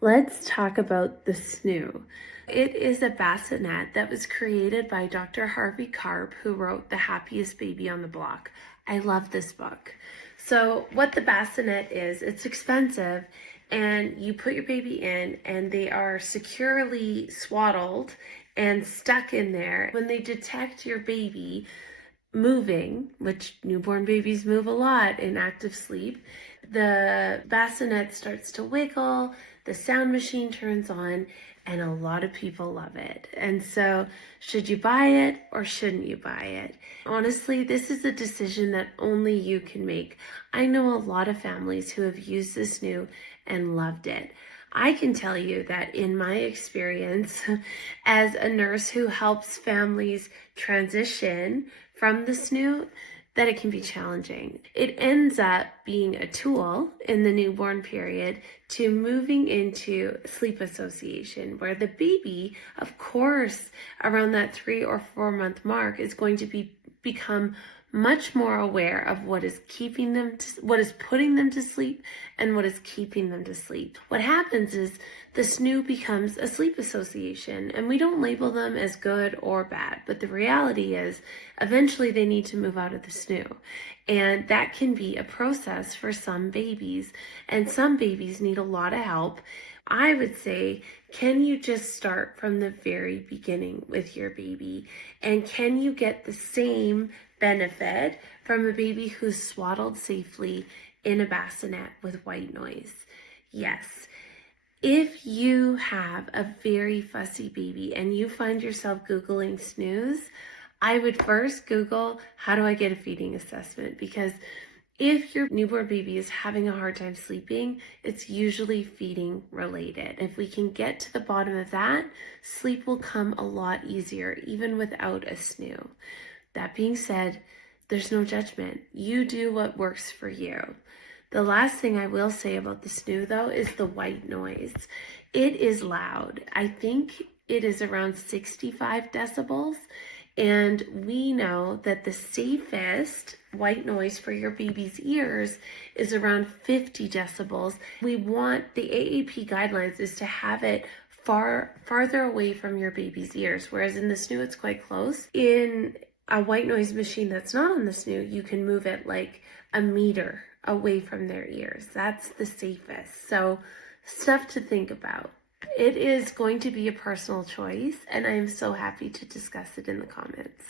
Let's talk about the SNU. It is a bassinet that was created by Dr. Harvey Karp, who wrote The Happiest Baby on the Block. I love this book. So what the bassinet is, it's expensive, and you put your baby in and they are securely swaddled and stuck in there. When they detect your baby moving, which newborn babies move a lot in active sleep, the bassinet starts to wiggle, the sound machine turns on, and a lot of people love it. And so, should you buy it or shouldn't you buy it? Honestly, this is a decision that only you can make. I know a lot of families who have used this new and loved it. I can tell you that in my experience as a nurse who helps families transition from the SNU, that it can be challenging. It ends up being a tool in the newborn period to moving into sleep association, where the baby, of course, around that 3 or 4 month mark is going to become much more aware of what is keeping them what is putting them to sleep and what is keeping them to sleep. What happens is the SNU becomes a sleep association, and we don't label them as good or bad, but the reality is eventually they need to move out of the SNU, and that can be a process for some babies, and some babies need a lot of help. I would say, can you just start from the very beginning with your baby? And can you get the same benefit from a baby who's swaddled safely in a bassinet with white noise? Yes. If you have a very fussy baby and you find yourself Googling snooze, I would first Google, how do I get a feeding assessment? Because if your newborn baby is having a hard time sleeping, it's usually feeding related. If we can get to the bottom of that, sleep will come a lot easier, even without a SNU. That being said, there's no judgment. You do what works for you. The last thing I will say about the SNU, though, is the white noise. It is loud. I think it is around 65 decibels. And we know that the safest white noise for your baby's ears is around 50 decibels. We want the AAP guidelines is to have it farther away from your baby's ears, whereas in the SNU it's quite close. In a white noise machine that's not on the SNU, you can move it like a meter away from their ears. That's the safest. So, stuff to think about. It is going to be a personal choice, and I am so happy to discuss it in the comments.